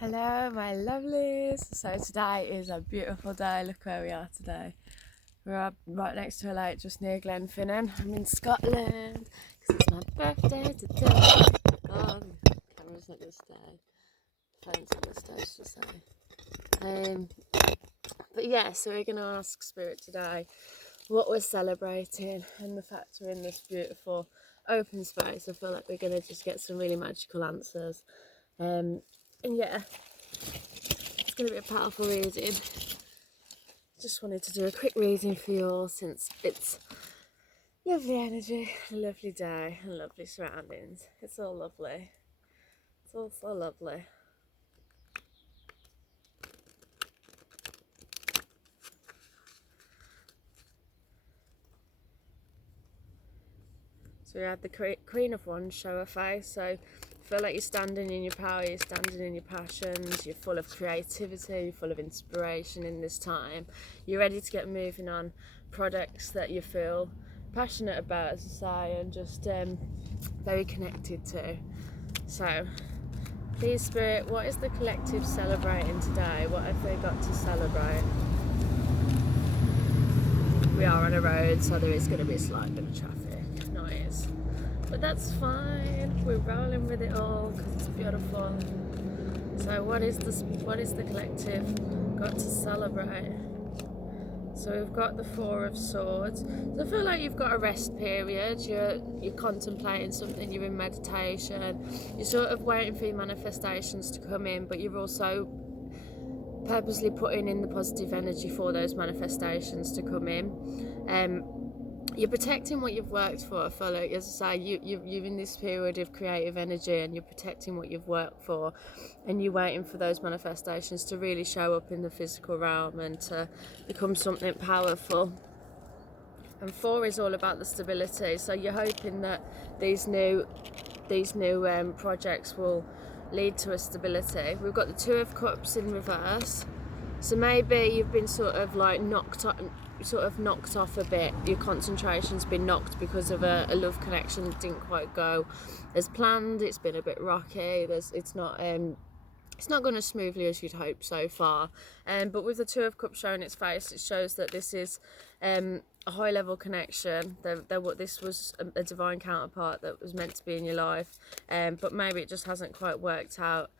Hello, my lovelies. So today is a beautiful day. Look where we are today. We're right next to a lake just near Glenfinnan. I'm in Scotland because it's my birthday today. Oh, camera's not going to stay. Phone's not going to stay, should I say. But yeah, so we're going to ask Spirit today what we're celebrating, and the fact we're in this beautiful open space. I feel like we're going to just get some really magical answers. And yeah, it's going to be a powerful reading. Just wanted to do a quick reading for you all since it's lovely energy, a lovely day, and lovely surroundings. It's all lovely. It's all so lovely. So we had the Queen of Wands show her face. So feel like you're standing in your power, you're standing in your passions, you're full of creativity, you're full of inspiration in this time. You're ready to get moving on projects that you feel passionate about, as I say, and just very connected to. So please, Spirit, what is the collective celebrating today? What have they got to celebrate? We are on a road, so there is going to be a slight bit of traffic noise, but that's fine. We're rolling with it all because it's beautiful. So what is the collective got to celebrate? So we've got the Four of Swords. So I feel like you've got a rest period. You're contemplating something. You're in meditation. You're sort of waiting for your manifestations to come in, but you're also purposely putting in the positive energy for those manifestations to come in. You're protecting what you've worked for. I feel like, as I say, you're in this period of creative energy and you're protecting what you've worked for, and you're waiting for those manifestations to really show up in the physical realm and to become something powerful. And Four is all about the stability. So you're hoping that these new projects will lead to a stability. We've got the Two of Cups in reverse. So maybe you've been sort of knocked off a bit. Your concentration's been knocked because of a love connection that didn't quite go as planned. It's been a bit rocky. It's not going as smoothly as you'd hope so far. But with the Two of Cups showing its face, it shows that this is a high level connection. This was a divine counterpart that was meant to be in your life, but maybe it just hasn't quite worked out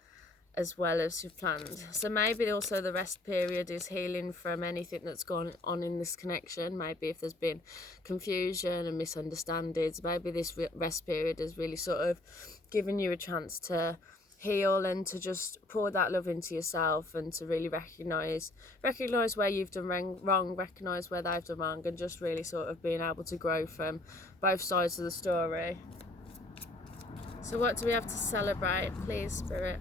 as well as you've planned. So maybe also the rest period is healing from anything that's gone on in this connection. Maybe if there's been confusion and misunderstandings, maybe this rest period has really sort of given you a chance to heal and to just pour that love into yourself and to really recognize where you've done wrong, recognize where they've done wrong, and just really sort of being able to grow from both sides of the story. So what do we have to celebrate, please, Spirit?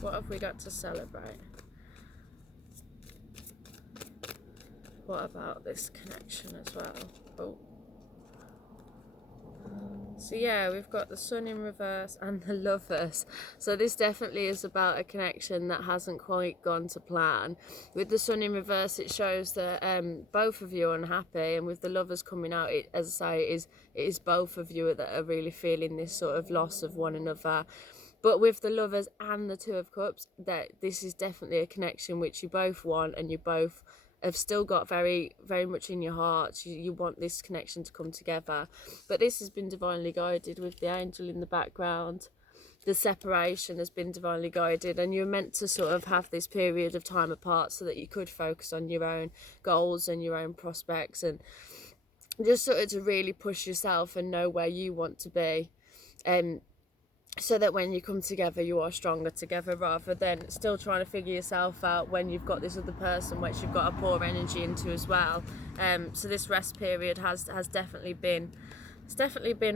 What have we got to celebrate? What about this connection as well? Oh. So yeah, we've got the Sun in reverse and the Lovers. So this definitely is about a connection that hasn't quite gone to plan. With the Sun in reverse, it shows that both of you are unhappy, and with the Lovers coming out, as I say, it is both of you that are really feeling this sort of loss of one another. But with the Lovers and the Two of Cups, that this is definitely a connection which you both want, and you both have still got very, very much in your heart. You want this connection to come together. But this has been divinely guided with the angel in the background. The separation has been divinely guided, and you're meant to sort of have this period of time apart so that you could focus on your own goals and your own prospects, and just sort of to really push yourself and know where you want to be. So that when you come together, you are stronger together, rather than still trying to figure yourself out when you've got this other person which you've got to pour energy into as well. So this rest period has definitely been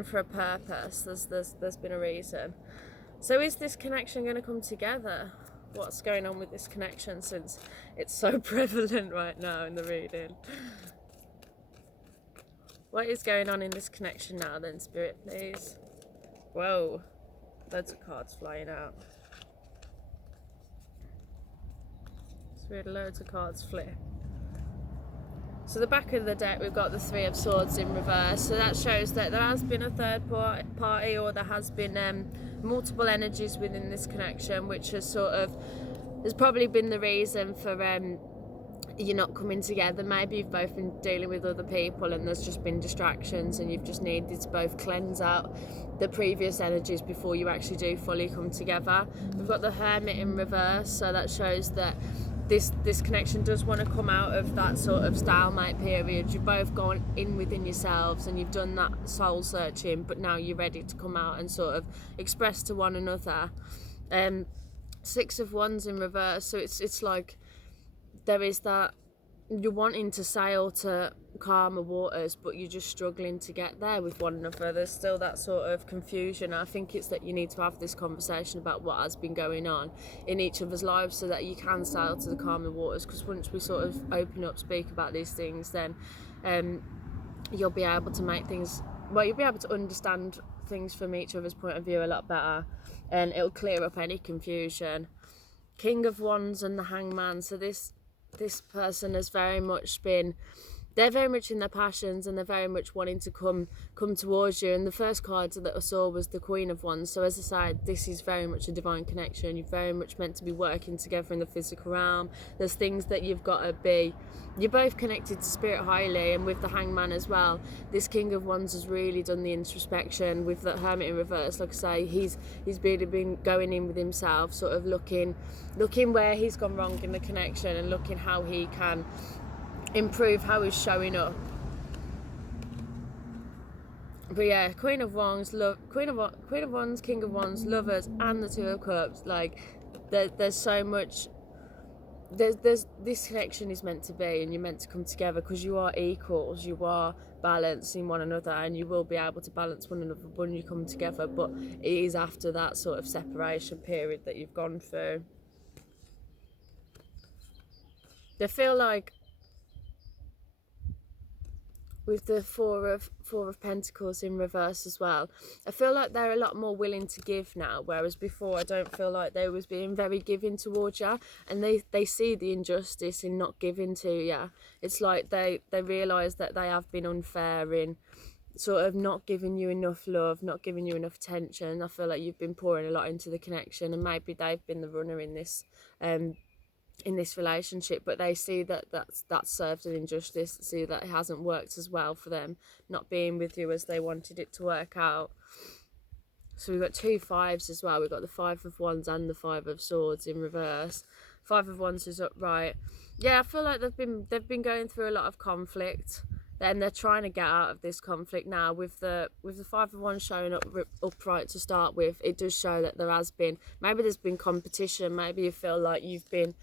for a purpose. There's been a reason. So is this connection going to come together? What's going on with this connection, since it's so prevalent right now in the reading? What is going on in this connection now then, Spirit, please? Whoa. Loads of cards flying out. So we had loads of cards flip. So the back of the deck, we've got the Three of Swords in reverse. So that shows that there has been a third party, or there has been multiple energies within this connection, which has sort of there's probably been the reason for you're not coming together. Maybe you've both been dealing with other people and there's just been distractions, and you've just needed to both cleanse out the previous energies before you actually do fully come together. We've got the Hermit in reverse, so that shows that this connection does want to come out of that sort of stalemate period. You've both gone in within yourselves and you've done that soul searching, but now you're ready to come out and sort of express to one another. Six of Wands in reverse, so it's like there is that you're wanting to sail to calmer waters, but you're just struggling to get there with one another. There's still that sort of confusion. I think it's that you need to have this conversation about what has been going on in each other's lives so that you can sail to the calmer waters, because once we sort of open up, speak about these things, then you'll be able to make things, well, you'll be able to understand things from each other's point of view a lot better, and it'll clear up any confusion. King of Wands and the Hangman, so this person has very much been, they're very much in their passions and they're very much wanting to come towards you. And the first card that I saw was the Queen of Wands. So as I said, this is very much a divine connection. You're very much meant to be working together in the physical realm. There's things that you've got to be, you're both connected to spirit highly. And with the Hangman as well, this King of Wands has really done the introspection. With the Hermit in reverse, like I say, he's really been going in with himself, sort of looking where he's gone wrong in the connection and looking how he can improve how he's showing up. But yeah, Queen of Wands, Queen of Wands, King of Wands, Lovers, and the Two of Cups. Like there's so much. There's this connection is meant to be, and you're meant to come together because you are equals. You are balancing one another, and you will be able to balance one another when you come together. But it is after that sort of separation period that you've gone through. They feel like, with the four of Pentacles in reverse as well, I feel like they're a lot more willing to give now, whereas before I don't feel like they was being very giving towards you, and they see the injustice in not giving to you. It's like they realise that they have been unfair in sort of not giving you enough love, not giving you enough attention. I feel like you've been pouring a lot into the connection, and maybe they've been the runner in this relationship, but they see that that's served an injustice, see that it hasn't worked as well for them, not being with you as they wanted it to work out. So we've got two fives as well. We've got the Five of Wands and the Five of Swords in reverse. Five of Wands is upright. Yeah, I feel like they've been going through a lot of conflict, and they're trying to get out of this conflict now. With the Five of Wands showing up upright to start with, it does show that there's been competition. Maybe you feel like you've been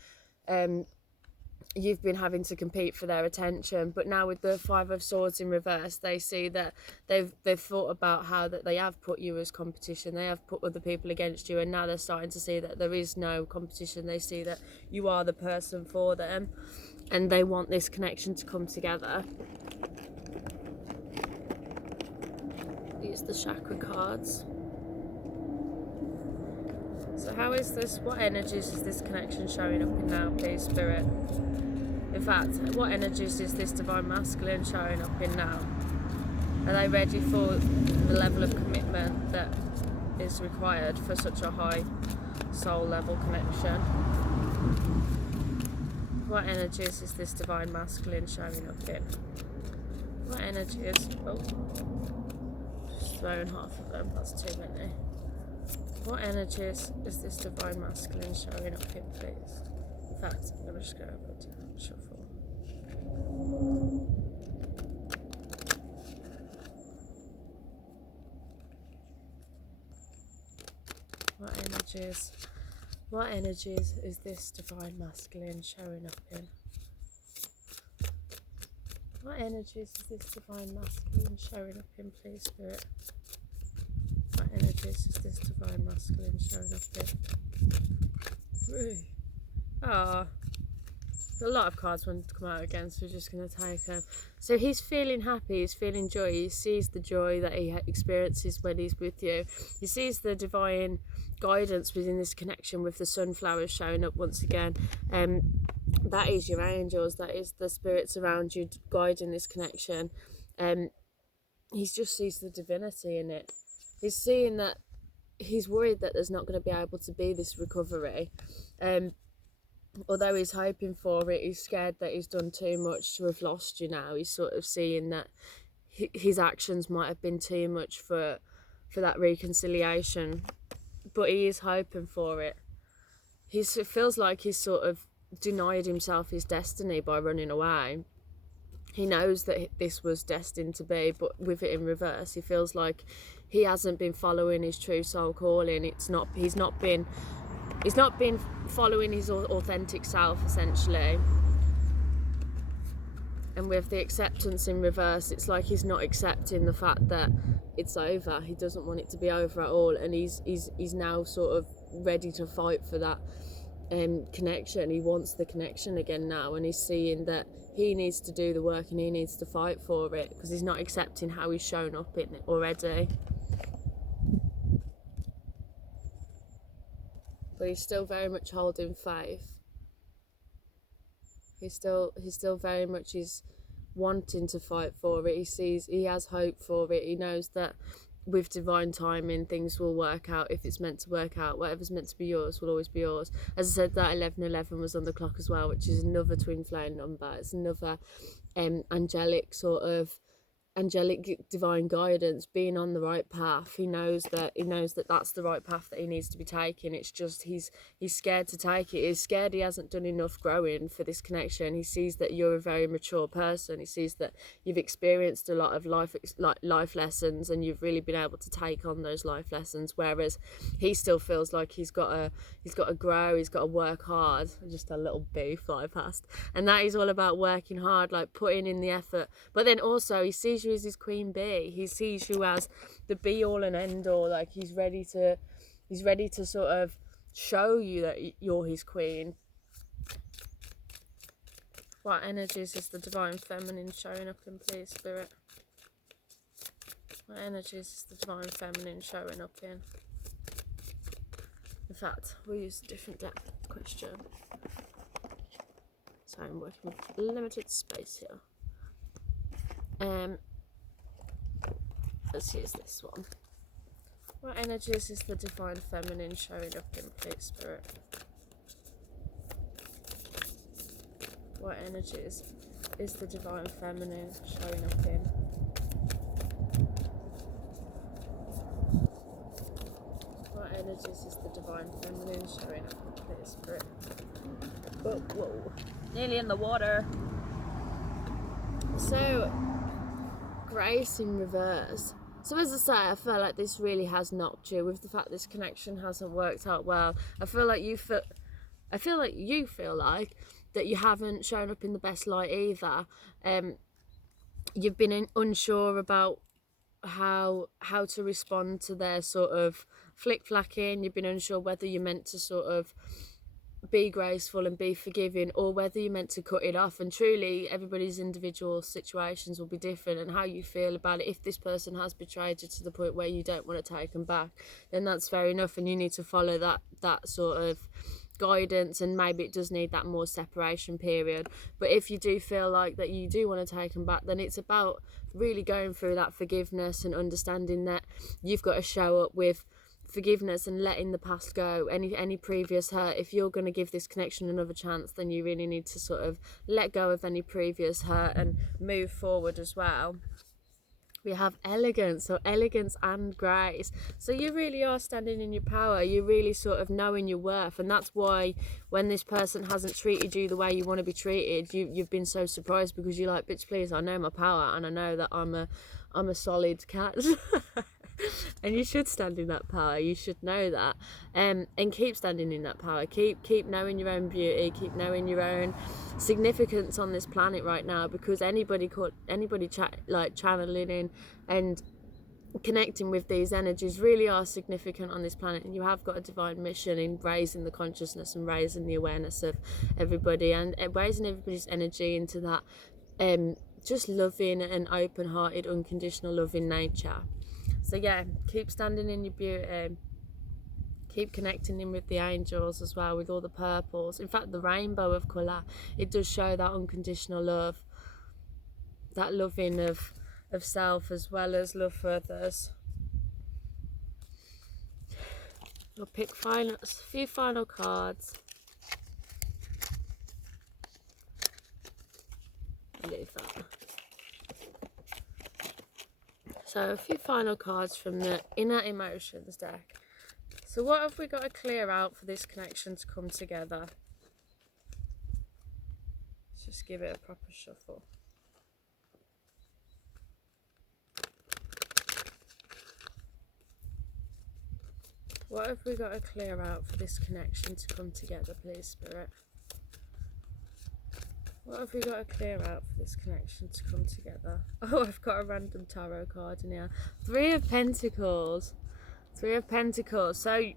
having to compete for their attention, but now with the Five of Swords in reverse, they see that they've thought about how that they have put you as competition, they have put other people against you, and now they're starting to see that there is no competition. They see that you are the person for them, and they want this connection to come together. These are the chakra cards. So how is this, what energies is this connection showing up in now, please, Spirit? In fact, what energies is this Divine Masculine showing up in now? Are they ready for the level of commitment that is required for such a high soul level connection? What energies is this Divine Masculine showing up in? What energies? Oh, just thrown half of them, that's too many. What energies is this Divine Masculine showing up in, please? In fact, I'm going to just go over to shuffle. What energies is this Divine Masculine showing up in? What energies is this Divine Masculine showing up in, please, Spirit? What energies is this Divine Masculine showing up in? Ah, a lot of cards wanted to come out again, so we're just going to take them. So he's feeling happy, he's feeling joy, he sees the joy that he experiences when he's with you. He sees the divine guidance within this connection with the sunflowers showing up once again. That is your angels, that is the spirits around you guiding this connection. He just sees the divinity in it. He's seeing that he's worried that there's not going to be able to be this recovery. although he's hoping for it, he's scared that he's done too much to have lost you now. He's sort of seeing that his actions might have been too much for that reconciliation, but he is hoping for it. It feels like he's sort of denied himself his destiny by running away. He knows that this was destined to be, but with it in reverse, he feels like he hasn't been following his true soul calling. He's not been following his authentic self, essentially. And with the acceptance in reverse, it's like he's not accepting the fact that it's over. He doesn't want it to be over at all, and he's now sort of ready to fight for that connection. He wants the connection again now, and he's seeing that he needs to do the work and he needs to fight for it, because he's not accepting how he's shown up in it already. But he's still very much holding faith. He still very much is wanting to fight for it. He has hope for it. He knows that with divine timing, things will work out. If it's meant to work out, whatever's meant to be yours will always be yours. As I said, that 1111 was on the clock as well, which is another twin flame number. It's another angelic divine guidance, being on the right path. He knows that that's the right path that he needs to be taking. It's just he's scared to take it. He's scared he hasn't done enough growing for this connection. He sees that you're a very mature person. He sees that you've experienced a lot of life lessons, and you've really been able to take on those life lessons, whereas he still feels like he's got to grow, he's got to work hard. Just a little bee fly past, and that is all about working hard, like putting in the effort. But then also he sees you as his queen bee. He sees you as the be all and end all. Like he's ready to sort of show you that you're his queen. What energies is the divine feminine showing up in, please, Spirit? What energies is the divine feminine showing up in? In fact, we'll use a different depth question. So I'm working with limited space here. Let's use this one. What energies is the divine feminine showing up in, please, Spirit? What energies is the divine feminine showing up in? What energies is the divine feminine showing up in, please, Spirit? Whoa. Nearly in the water. So, grace in reverse. So as I say, I feel like this really has knocked you with the fact this connection hasn't worked out well. I feel like you feel like that you haven't shown up in the best light either. You've been unsure about how to respond to their sort of flick-flacking. You've been unsure whether you're meant to sort of be graceful and be forgiving, or whether you're meant to cut it off. And truly, everybody's individual situations will be different, and how you feel about it. If this person has betrayed you to the point where you don't want to take them back, then that's fair enough, and you need to follow that sort of guidance, and maybe it does need that more separation period. But if you do feel like that you do want to take them back, then it's about really going through that forgiveness and understanding that you've got to show up with forgiveness and letting the past go, any previous hurt. If you're going to give this connection another chance, then you really need to sort of let go of any previous hurt and move forward as well. We have elegance, so elegance and grace. So you really are standing in your power. You're really sort of knowing your worth, and that's why when this person hasn't treated you the way you want to be treated, you've been so surprised, because you're like, bitch, please, I know my power, and I know that I'm a solid cat. And you should stand in that power. You should know that, and keep standing in that power. Keep knowing your own beauty. Keep knowing your own significance on this planet right now, because anybody channeling in and connecting with these energies really are significant on this planet, and you have got a divine mission in raising the consciousness and raising the awareness of everybody, and raising everybody's energy into that just loving and open-hearted, unconditional loving nature. So yeah, keep standing in your beauty. Keep connecting in with the angels as well, with all the purples. In fact, the rainbow of colour, it does show that unconditional love, that loving of self as well as love for others. We'll pick a few final cards. leave that. So a few final cards from the Inner Emotions deck. So what have we got to clear out for this connection to come together? Let's just give it a proper shuffle. What have we got to clear out for this connection to come together, please, Spirit? What have we got to clear out for this connection to come together? Oh, I've got a random tarot card in here. Three of Pentacles. Three of Pentacles. So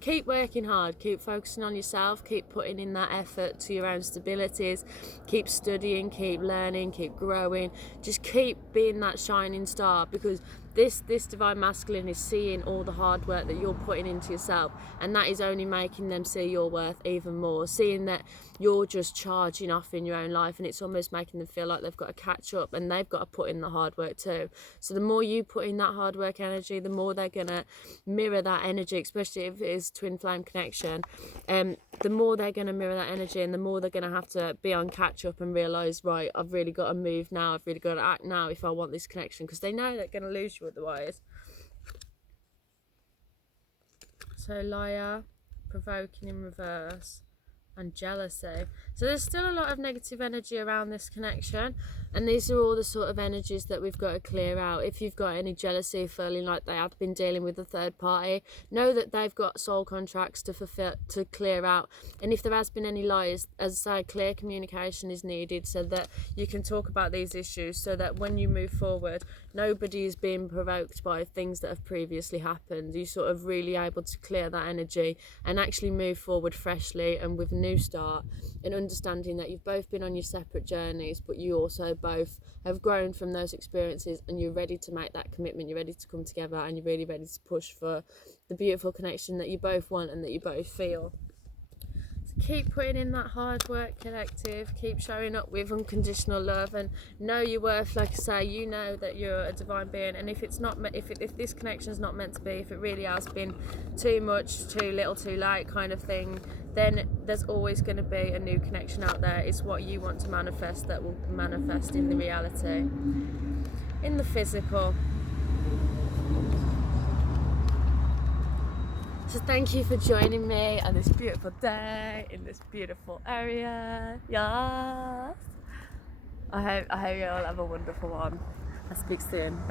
keep working hard, keep focusing on yourself, keep putting in that effort to your own stabilities, keep studying, keep learning, keep growing. Just keep being that shining star, because this divine masculine is seeing all the hard work that you're putting into yourself, and that is only making them see your worth even more, seeing that you're just charging off in your own life, and it's almost making them feel like they've got to catch up and they've got to put in the hard work too. So the more you put in that hard work energy, the more they're gonna mirror that energy, especially if it is twin flame connection. The more they're gonna mirror that energy, and the more they're gonna have to be on catch up and realize, right, I've really got to move now, I've really got to act now if I want this connection, because they know they're gonna lose you otherwise. So liar, provoking in reverse, and jealousy. So there's still a lot of negative energy around this connection, and these are all the sort of energies that we've got to clear out. If you've got any jealousy, feeling like they have been dealing with a third party, know that they've got soul contracts to fulfill, to clear out. And if there has been any lies, as I say, clear communication is needed so that you can talk about these issues, so that when you move forward, nobody is being provoked by things that have previously happened. You're sort of really able to clear that energy and actually move forward freshly and with new start, and understanding that you've both been on your separate journeys, but you also both have grown from those experiences, and you're ready to make that commitment, you're ready to come together, and you're really ready to push for the beautiful connection that you both want and that you both feel. So keep putting in that hard work, collective. Keep showing up with unconditional love, and know your worth. Like I say, you know that you're a divine being, and if it's not, if this connection's not meant to be, if it really has been too much, too little, too late kind of thing, then there's always going to be a new connection out there. It's what you want to manifest that will manifest in the reality, in the physical. So thank you for joining me on this beautiful day in this beautiful area. Yes. I hope you all have a wonderful one. I'll speak soon. Bye.